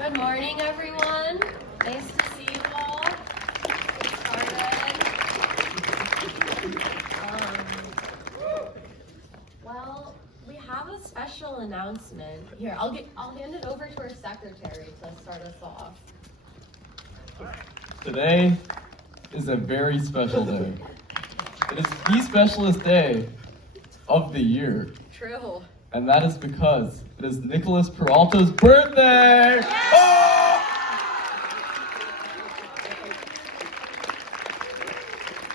Good morning, everyone. Nice to see you all. Let's get started. Well, we have a special announcement. Here, I'll hand it over to our secretary to start us off. Today is a very special day. It is the specialest day of the year. True. And that is because it is Nicholas Peralta's birthday! Oh!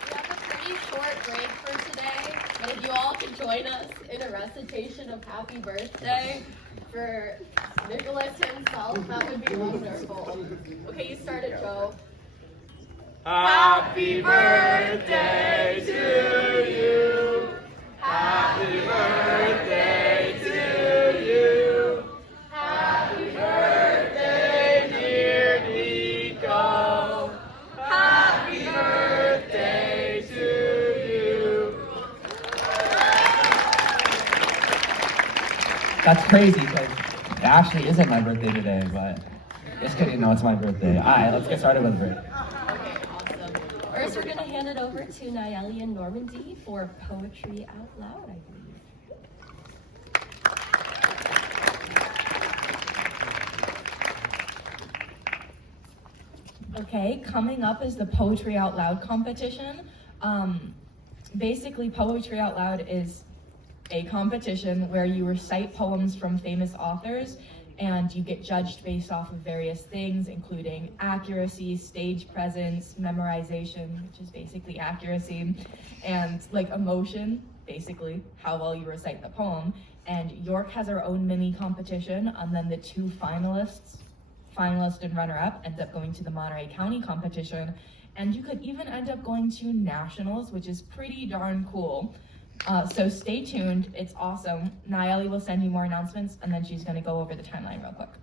We have a pretty short break for today, but if you all could join us in a recitation of happy birthday for Nicholas himself, that would be wonderful. Okay, you start it, Joe. Happy birthday to you. Happy birthday to you. Happy birthday, dear Nico. Happy birthday to you. That's crazy because it actually isn't my birthday today, but just kidding, no, it's my birthday. Alright, let's get started with the break. Okay, awesome. First, we're going to hand it over to Nayeli and Normandy for Poetry Out Loud, I believe. Okay, coming up is the Poetry Out Loud competition. Basically, Poetry Out Loud is a competition where you recite poems from famous authors and you get judged based off of various things, including accuracy, stage presence, memorization, which is basically accuracy, and like emotion, basically how well you recite the poem. And York has our own mini competition, and then the two finalist and runner-up ends up going to the Monterey County competition, and you could even end up going to nationals, which is pretty darn cool. So stay tuned, it's awesome. Nayeli will send you more announcements, and then she's gonna go over the timeline real quick.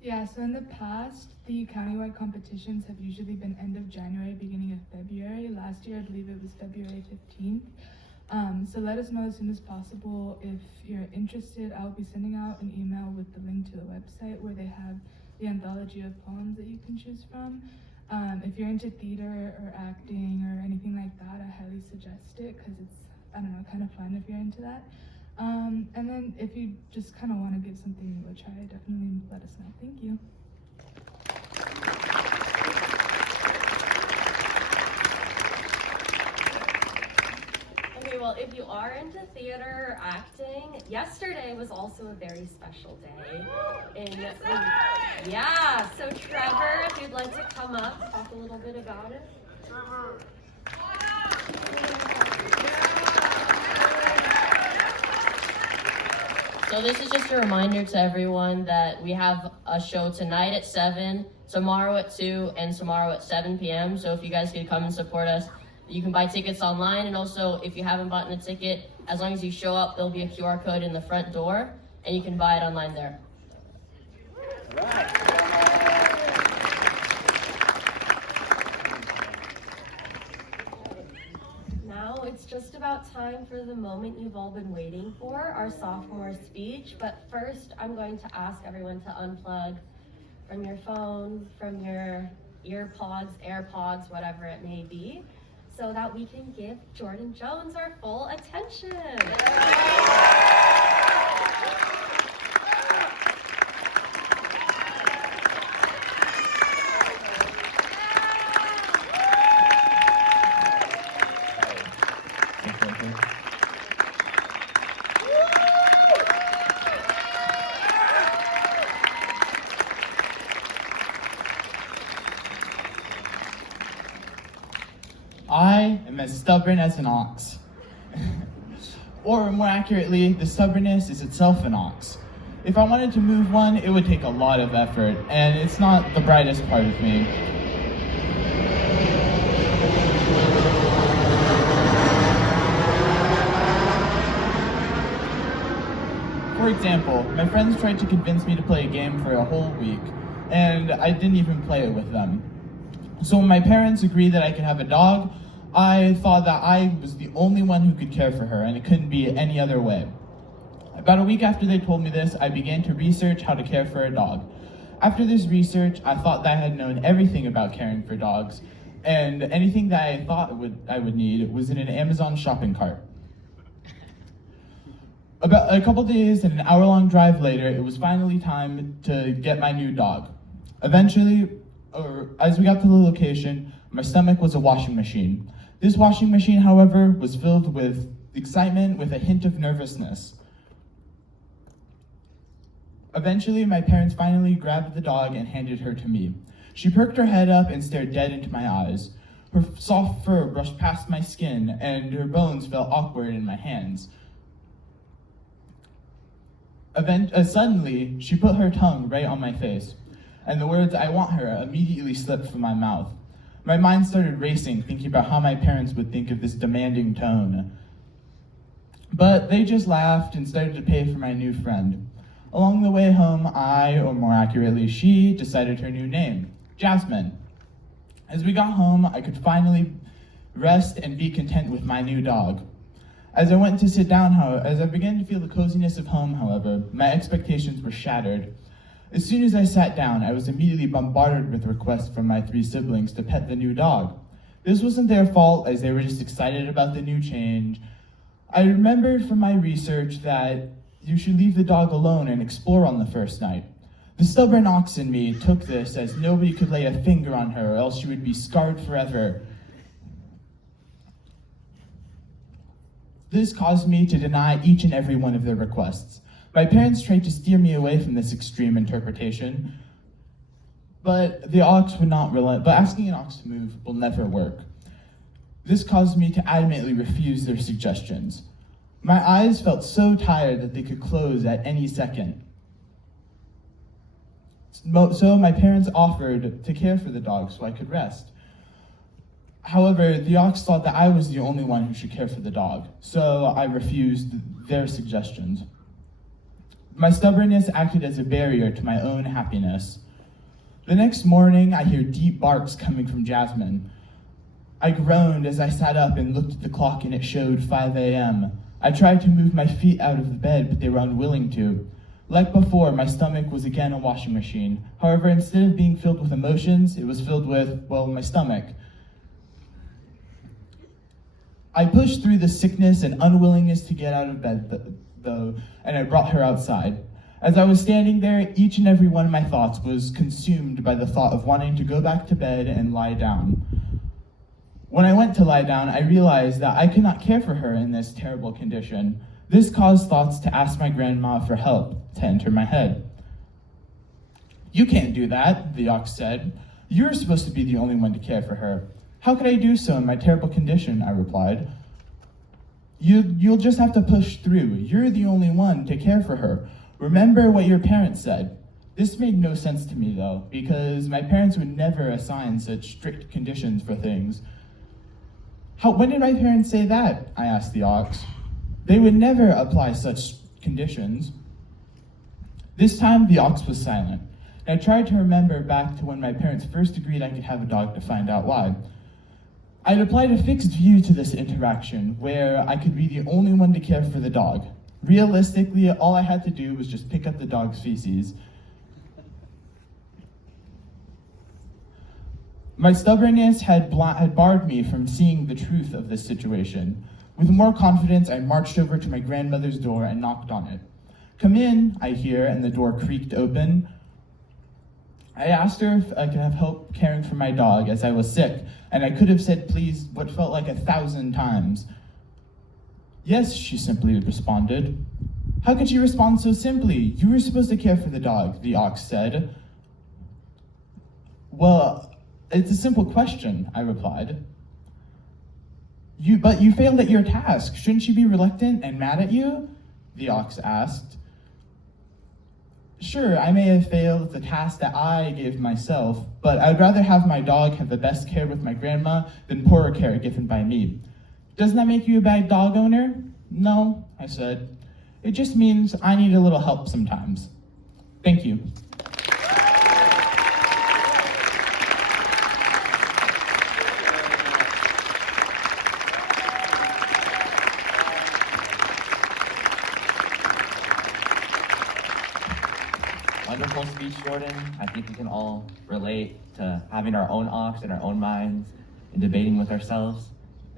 Yeah, so in the past, the countywide competitions have usually been end of January, beginning of February. Last year, I believe it was February 15th. So let us know as soon as possible if you're interested. I'll be sending out an email with the link to the website where they have the anthology of poems that you can choose from. If you're into theater or acting or anything like that, I highly suggest it because it's, I don't know, kind of fun if you're into that. And then if you just kind of want to give something new a try, definitely let us know. Thank you. Okay, well, if you are into theater or acting, yesterday was also a very special day. Yeah, so Trevor, if you'd like to come up, talk a little bit about it. So this is just a reminder to everyone that we have a show tonight at 7, tomorrow at 2, and tomorrow at 7 p.m. So if you guys could come and support us, you can buy tickets online, and also if you haven't bought a ticket, as long as you show up, there'll be a QR code in the front door, and you can buy it online there. Now it's just about time for the moment you've all been waiting for, our sophomore speech. But first, I'm going to ask everyone to unplug from your phone, from your earpods, AirPods, whatever it may be, so that we can give Jordan Jones our full attention. I am as stubborn as an ox. Or more accurately, the stubbornness is itself an ox. If I wanted to move one, it would take a lot of effort, and it's not the brightest part of me. For example, my friends tried to convince me to play a game for a whole week, and I didn't even play it with them. So when my parents agreed that I could have a dog, I thought that I was the only one who could care for her, and it couldn't be any other way. About a week after they told me this, I began to research how to care for a dog. After this research, I thought that I had known everything about caring for dogs, and anything that I thought I would need was in an Amazon shopping cart. About a couple days and an hour-long drive later, it was finally time to get my new dog. Eventually, as we got to the location, my stomach was a washing machine. This washing machine, however, was filled with excitement with a hint of nervousness. Eventually, my parents finally grabbed the dog and handed her to me. She perked her head up and stared dead into my eyes. Her soft fur brushed past my skin, and her bones felt awkward in my hands. Suddenly, she put her tongue right on my face, and the words, "I want her," immediately slipped from my mouth. My mind started racing, thinking about how my parents would think of this demanding tone. But they just laughed and started to pay for my new friend. Along the way home, or more accurately, she decided her new name, Jasmine. As we got home, I could finally rest and be content with my new dog. As I went to sit down, as I began to feel the coziness of home, however, my expectations were shattered. As soon as I sat down, I was immediately bombarded with requests from my 3 siblings to pet the new dog. This wasn't their fault, as they were just excited about the new change. I remembered from my research that you should leave the dog alone and explore on the first night. The stubborn ox in me took this as nobody could lay a finger on her, or else she would be scarred forever. This caused me to deny each and every one of their requests. My parents tried to steer me away from this extreme interpretation, but the ox would not relent. But asking an ox to move will never work. This caused me to adamantly refuse their suggestions. My eyes felt so tired that they could close at any second. So my parents offered to care for the dog so I could rest. However, the ox thought that I was the only one who should care for the dog, so I refused their suggestions. My stubbornness acted as a barrier to my own happiness. The next morning, I hear deep barks coming from Jasmine. I groaned as I sat up and looked at the clock, and it showed 5 a.m. I tried to move my feet out of the bed, but they were unwilling to. Like before, my stomach was again a washing machine. However, instead of being filled with emotions, it was filled with, my stomach. I pushed through the sickness and unwillingness to get out of bed, though, and I brought her outside. As I was standing there, each and every one of my thoughts was consumed by the thought of wanting to go back to bed and lie down. When I went to lie down, I realized that I could not care for her in this terrible condition. This caused thoughts to ask my grandma for help to enter my head. "You can't do that," the ox said. "You're supposed to be the only one to care for her." "How could I do so in my terrible condition?" I replied. You'll just have to push through. You're the only one to care for her. Remember what your parents said." This made no sense to me, though, because my parents would never assign such strict conditions for things. When did my parents say that?" I asked the ox. "They would never apply such conditions." This time, the ox was silent, and I tried to remember back to when my parents first agreed I could have a dog to find out why. I'd applied a fixed view to this interaction, where I could be the only one to care for the dog. Realistically, all I had to do was just pick up the dog's feces. My stubbornness had barred me from seeing the truth of this situation. With more confidence, I marched over to my grandmother's door and knocked on it. "Come in," I hear, and the door creaked open. I asked her if I could have help caring for my dog, as I was sick, and I could have said please what felt like 1,000 times. "Yes," she simply responded. "How could she respond so simply? You were supposed to care for the dog," the ox said. "Well, it's a simple question," I replied. But you failed at your task. Shouldn't she be reluctant and mad at you?" the ox asked. "Sure, I may have failed at the task that I gave myself, but I'd rather have my dog have the best care with my grandma than poorer care given by me. Doesn't that make you a bad dog owner?" "No," I said. "It just means I need a little help sometimes. Thank you." wonderful speech, Jordan. I think we can all relate to having our own ox in our own minds and debating with ourselves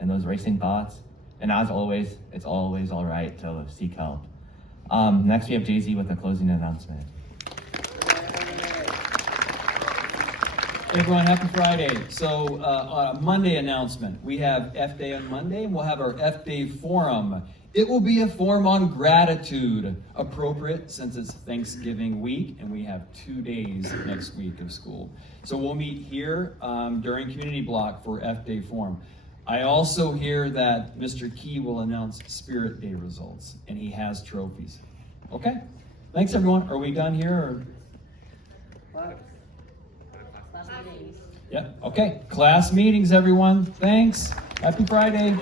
and those racing thoughts. And as always, it's always all right to seek help. Next, we have Jay-Z with a closing announcement. Hey everyone, happy Friday. So on a Monday announcement, we have F Day on Monday, and we'll have our F Day Forum. It will be a forum on gratitude, appropriate since it's Thanksgiving week, and we have 2 days next week of school. So we'll meet here during Community Block for F Day Forum. I also hear that Mr. Key will announce Spirit Day results, and he has trophies. Okay, thanks everyone. Are we done here? Or? Yeah, okay. Class meetings, everyone. Thanks. Happy Friday.